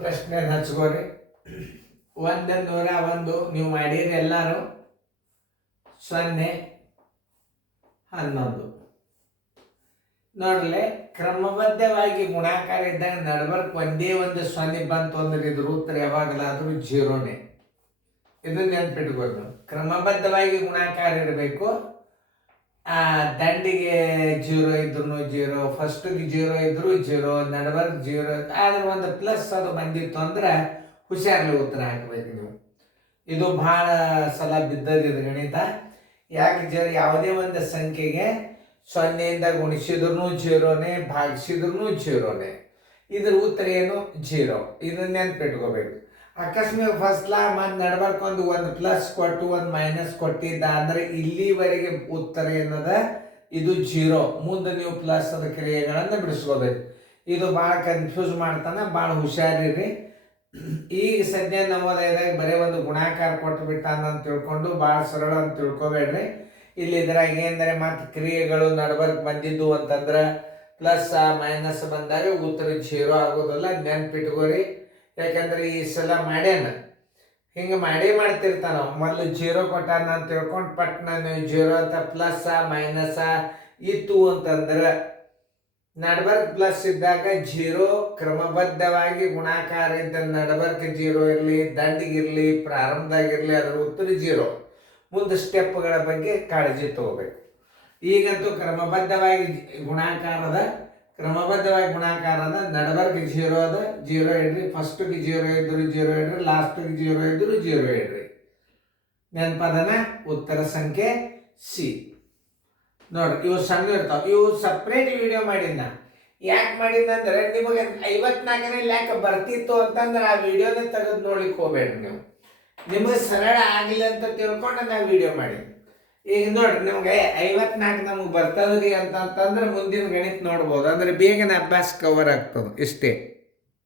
ಪ್ರಶ್ನೆ ಹಚ್ಕೋರಿ. 101 ನೀವು ಮಾಡಿರಿ ಎಲ್ಲರೂ. 0 11 ನೋಡ್ಲೆ, ಕ್ರಮಬದ್ಧವಾಗಿ ಗುಣಾಕಾರ ಇದ್ದಾಗ ನಡ್ಬರ್ಕ್ ಒಂದೇ ಒಂದು 0 ಬಂತು ಅಂದ್ರೆ ಇದ್ರ ಉತ್ತರ ಯಾವಾಗಲಾದ್ರೂ 0ನೇ. ಇದನ್ನ ನೆನ್ಪಿಟ್ಕೊಂಡು ಕ್ರಮಬದ್ಧವಾಗಿ ಗುಣಾಕಾರ ಇರಬೇಕು. ದಂಡಿಗೆ 0 ಇದ್ರು 0, ಫಸ್ಟಿಗೆ 0 ಇದ್ರು 0, ನಡ್ಬರ್ಕ್ 0. ಆದ್ರೆ ಒಂದು ಪ್ಲಸ್ ಅದು ಬಂದಿತ್ತು ಅಂದ್ರೆ ಹುಷಾರ್ಲಿ ಉತ್ತರ ಹಾಕ್ಬೇಕು ನೀವು. ಇದು ಬಹಳ ಸಲ ಬಿದ್ದದಿದೆ ಗಣಿತ. ಯಾಕೆ ಯಾವುದೇ ಒಂದು ಸಂಖ್ಯೆಗೆ 0ಯಿಂದ ಗುಣಿಸಿದ್ರು 0ನೇ, ಭಾಗಿಸಿದ್ರು 0ನೇ. ಇದ್ರ ಉತ್ತರ ಏನು? 0. ಇದನ್ನ ನೆನ್ಪಿಟ್ಕೋಬೇಕು. ಅಕಸ್ಮಾತ್ ಫಸ್ಟ್ಲ ಮತ್ತು ನಡ್ಬರ್ಕ್ ಒಂದು ಪ್ಲಸ್ ಕೊಟ್ಟು ಒಂದು ಮೈನಸ್ ಕೊಟ್ಟಿದ್ದ ಅಂದ್ರೆ ಇಲ್ಲಿವರೆಗೆ ಉತ್ತರ ಏನದ? ಇದು 0. ಮುಂದೆ ನೀವು ಪ್ಲಸ್ ಅದ ಕ್ರಿಯೆಗಳನ್ನು ಬಿಡಿಸ್ಕೋಬೇಕು. ಇದು ಭಾಳ ಕನ್ಫ್ಯೂಸ್ ಮಾಡ್ತಾನೆ, ಭಾಳ ಹುಷಾರಿರಿ. ಈಗ ಸದ್ಯ ನವೋದಯದಾಗ ಬರೀ ಒಂದು ಗುಣಾಕಾರ ಕೊಟ್ಟು ಬಿಟ್ಟಾನ ಅಂತ ತಿಳ್ಕೊಂಡು ಭಾಳ ಸರಳ ಅಂತ ತಿಳ್ಕೊಬೇಡ್ರಿ. ಇಲ್ಲಿ ಇದ್ರಾಗ ಏನಂದರೆ ಮತ್ತೆ ಕ್ರಿಯೆಗಳು ನಡ್ಬರ್ಕ್ ಬಂದಿದ್ದು ಅಂತಂದ್ರೆ ಪ್ಲಸ್ ಮೈನಸ್ ಬಂದಾಗ ಉತ್ತರ 0 ಆಗೋದಿಲ್ಲ. ನೆನ್ಪಿಟ್ಕೋರಿ. ಯಾಕಂದ್ರೆ ಈ ಸಲ ಮಾಡ್ಯಾನ ಹಿಂಗೆ ಮಾಡ್ತಿರ್ತಾನ. ಮೊದಲು 0 ಕೊಟ್ಟಾನ ಅಂತ ತಿಳ್ಕೊಂಡು ಪಟ್ ನಾನು 0 ಅಂತ ಪ್ಲಸ್ ಮೈನಸ್ ಇತ್ತು ಅಂತಂದ್ರೆ ನಡ್ಬರ್ಕ್ ಪ್ಲಸ್ ಇದ್ದಾಗ 0, ಕ್ರಮಬದ್ಧವಾಗಿ ಗುಣಾಕಾರ ಇದ್ದ ನಡ್ಬರ್ಕ್ 0 ಇರಲಿ, ದಂಡಿಗಿರಲಿ, ಪ್ರಾರಂಭದಾಗಿರಲಿ, ಅದರ ಉತ್ತರ 0. ಮುಂದೆ ಸ್ಟೆಪ್ಗಳ ಬಗ್ಗೆ ಕಾಳಜಿ ತಗೋಬೇಕು. ಈಗಂತೂ ಕ್ರಮಬದ್ಧವಾಗಿ ಗುಣಾಕಾರದ ನಡ್ಬರ್ಕ್ 0 ಅದ, 0 ಇಡ್ರಿ. ಫಸ್ಟಿಗೆ 0 ಇದ್ರು 0 ಇಡ್ರಿ, ಲಾಸ್ಟಿಗೆ 0 ಇದ್ರು 0 ಇಡ್ರಿ. ನೆನಪದನ? ಉತ್ತರ ಸಂಖ್ಯೆ ಸಿ. ನೋಡ್ರಿ, ಇವು ಸಣ್ಣ ಇರ್ತಾವ. ಇವು ಸಪ್ರೇಟ್ ವಿಡಿಯೋ ಮಾಡಿದ್ನ. ಯಾಕೆ ಮಾಡಿದ್ನಂದ್ರೆ ನಿಮಗೆ 54ನೇ ಲೆಕ್ಕ ಬರ್ತಿತ್ತು ಅಂತಂದ್ರೆ ಆ ವಿಡಿಯೋನೇ ತೆಗೆದು ನೋಡ್ಲಿಕ್ಕೆ ಹೋಗ್ಬೇಡ್ರಿ ನೀವು. ನಿಮಗೆ ಸರಳ ಆಗಿಲ್ಲ ಅಂತ ತಿಳ್ಕೊಂಡು ನಾ ವಿಡಿಯೋ ಮಾಡಿ. ಈಗ ನೋಡ್ರಿ, ನಿಮ್ಗೆ 54 ನಮಗೆ ಬರ್ತದ್ರಿ ಅಂತಂದ್ರೆ ಮುಂದಿನ ಗಣಿತ ನೋಡ್ಬೋದು. ಅಂದ್ರೆ ಬೇಗನೆ ಅಭ್ಯಾಸ ಕವರ್ ಆಗ್ತದೆ. ಇಷ್ಟೇ.